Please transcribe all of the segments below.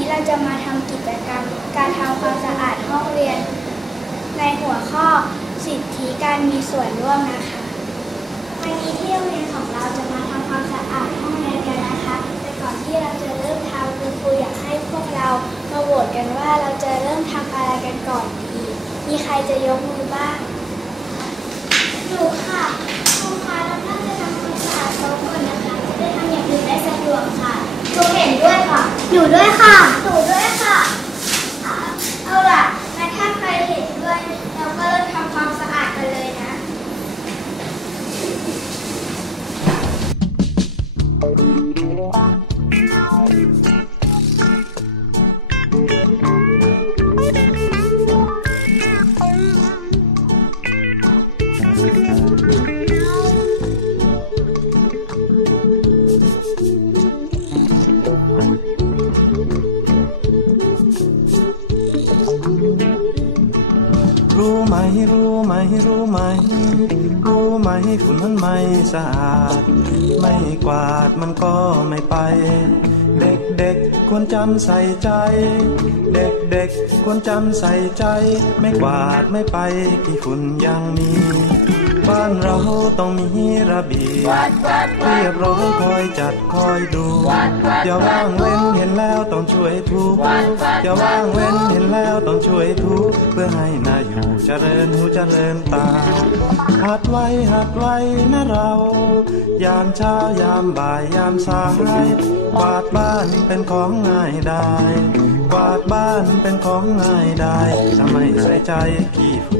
นี้เราจะมาทำกิจกรรม การทำความสะอาดห้องเรียน ในหัวข้อสิทธิการมีส่วนร่วมนะคะ วันนี้ที่โรงเรียนของเราจะมาทำความสะอาดห้องเรียนกันนะคะแต่ก่อนที่เราจะเริ่มทำคุณครูอยากให้พวกเรามาโหวตกันว่าเราจะเริ่มทำอะไรกันก่อนดี มีใครจะยกมือบ้างหนูค่ะครูคะเราต้องจะทำความสะอาดโต๊ะก่อนนะคะจะทำอย่างอื่นได้สะดวกค่ะหนูเห็นด้วยค่ะ หนูด้วยค่ะ หนูด้วยค่ะค่ะเอาล่ะ ไหมฝุ่นมันไม่สะอาด ไม่กวาดมันก็ไม่ไป เด็กเด็กๆควรจำใส่ใจเด็กเด็กๆควรจำใส่ใจ ไม่กวาดไม่ไปกี่ฝุ่นยังมี บ้านเราต้องมีระเบียบเรียบร้อยคอยจัดคอยดูอย่าว่างเว้นเห็นแล้วต้องช่วยทุกอย่าว่างเว้นเห็นแล้วต้องช่วยทุกเพื่อให้นาอยู่เจริญหูเจริญตาหัดไว้หัดไว้นะเรา ยามเช้ายามบ่ายยามสายกวาดบ้านเป็นของง่ายได้กวาดบ้านเป็นของง่ายได้ถ้าไม่ใส่ใจขี้ฝุ่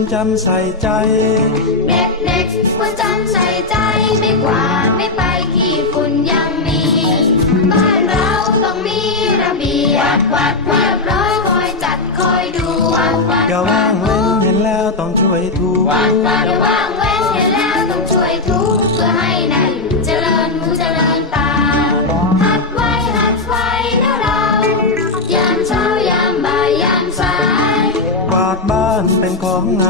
ควรจำใส่ใจ เด็กๆควรจำใส่ใจไม่กวาดไม่ไปขี้ฝุ่นยังมี บ้านเราต้องมีระเบียบเรียบร้อยคอยจัดคอยดูอย่าว่างเว้นเห็นแล้วต้องช่วยทุกอย่าว่างเว้น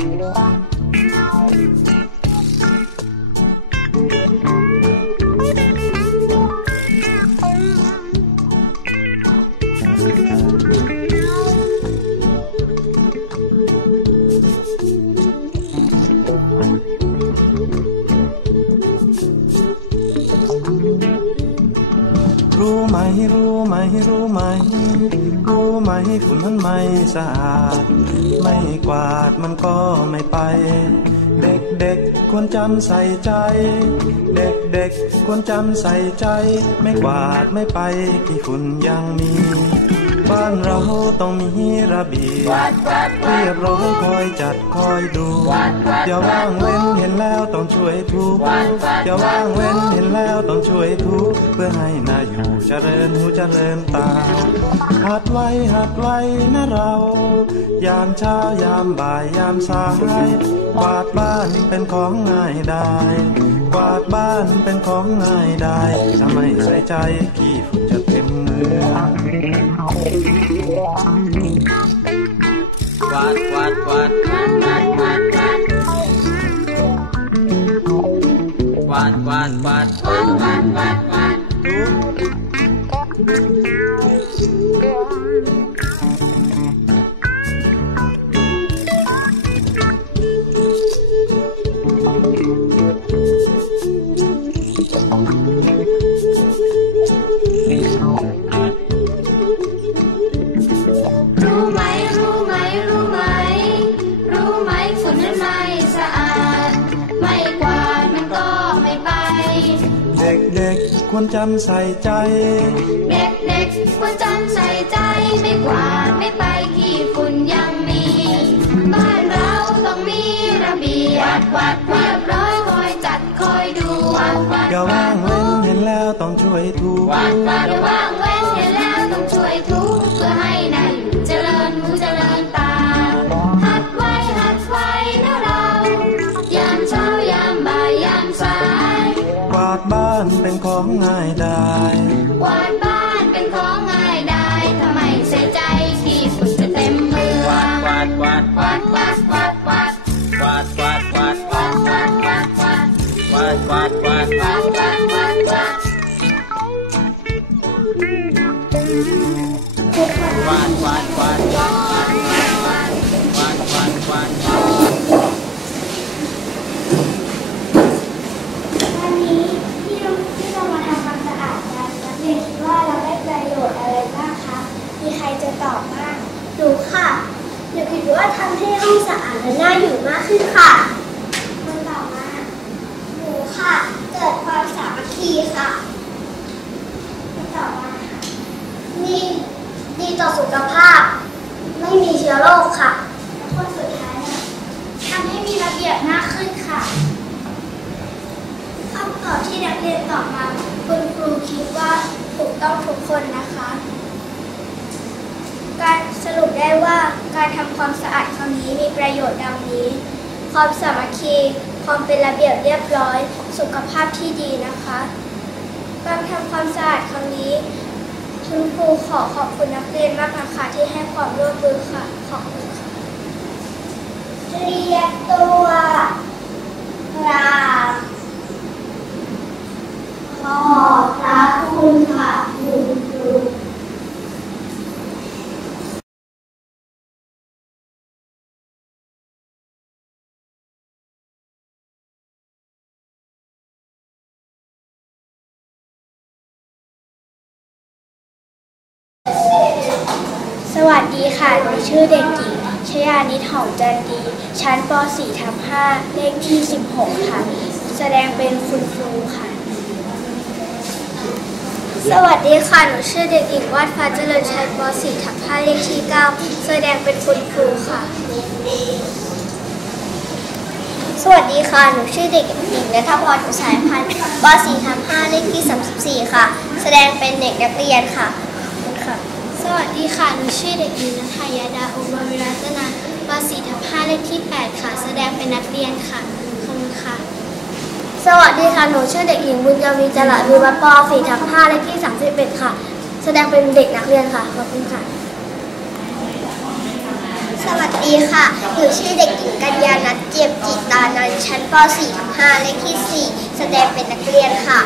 Thank you. รู้ไหมรู้ไหม รู้ไหมฝุ่นมันไม่สะอาด ไม่กวาดมันก็ไม่ไป เด็กเด็กควรจำใส่ใจ เด็กเด็กควรจำใส่ใจ ไม่กวาดไม่ไปกี่ฝุ่นยังมี บ้านเราต้องมีระเบียบเรียบร้อยคอยจัดคอยดู อย่าว่างเว้นเห็นแล้วต้องช่วยทุกอย่าว่างเว้นเห็นแล้วต้องช่วยทุกเพื่อให้นาอยู่เจริญหูเจริญตาหัดไว้หัดไว้นะเรา ยามเช้ายามบ่ายยามสายกวาดบ้านเป็นของง่ายได้กวาดบ้านเป็นของง่ายได้ถ้าไม่ใส่ใจขี้ฝุ่นจะ จำใส่ใจ เด็กๆควรจำใส่ใจ ไม่กวาดไม่ไปขี้ฝุ่นยังมี บ้านเราต้องมีระเบียบวัดเรียบร้อยคอยจัดคอยดูวัดวัดอย่าว่างเว้นเห็นแล้วต้องช่วยถูวัดวัดอย่าว่างเว้นานเป็นของง่ายได้ อบบ้างหนูค่ะหนูคิดว่าทำให้ห้องสะอาดและน่าอยู่มากขึ้นค่ะคนต่อมาหนูค่ะเกิดความสามัคคีค่ะคนต่อมาค่ะดีดีต่อสุขภาพ ไม่มีเชื้อโรคค่ะคนสุดท้ายค่ะทำให้มีระเบียบมากขึ้นค่ะ คำตอบที่นักเรียนตอบมาคุณครูคิดว่าถูกต้องทุกคนนะคะ การสรุป ได้ว่าการทำความสะอาดครั้งนี้มีประโยชน์ดังนี้ ความสามัคคี ความเป็นระเบียบเรียบร้อย สุขภาพที่ดีนะคะ การทำความสะอาดครั้งนี้คุณครูขอขอบคุณนักเรียนมากนะคะที่ให้ความร่วมมือค่ะ ขอบคุณค่ะเรียกตัวกราบ ขอบพระคุณค่ะคุณครู สวัสดีค่ะ หนูชื่อเด็กหญิงชยานิดหอมจันดี ชั้นป .4 ทับ5เลขที่ 16 ค่ะ แสดงเป็นคุณครูค่ะ สวัสดีค่ะ หนูชื่อเด็กหญิงวาดฟ้าเจริญชัยป .4 ทับ5เลขที่ 9 แสดงเป็นคุณครูค่ะ สวัสดีค่ะ หนูชื่อเด็กหญิงนัทพรอุสายพันธ์ป .4 ทับ5เลขที่ 34 ค่ะ แสดงเป็นเด็กนักเรียนค่ะ วัสดีค่ะ หนูชื่อเด็กหญิงนัทยาดาอุบลวิรัตนาป .4 ทับ5เลขที่ 8 ค่ะ แสดงเป็นนักเรียนค่ะขอบคุณค่ะ สวัสดีค่ะ หนูชื่อเด็กหญิงบุญยวีจระวิวัฒน์ป .4 ทับ5เลขที่ 31 ค่ะ แสดงเป็นเด็กนักเรียนค่ะ ขอบคุณค่ะ สวัสดีค่ะ หนูชื่อเด็กหญิงกัญญานัทเจียมจิตานันท์ชั้นป .4 ทับ5เลขที่ 4 แสดงเป็นนักเรียนค่ะ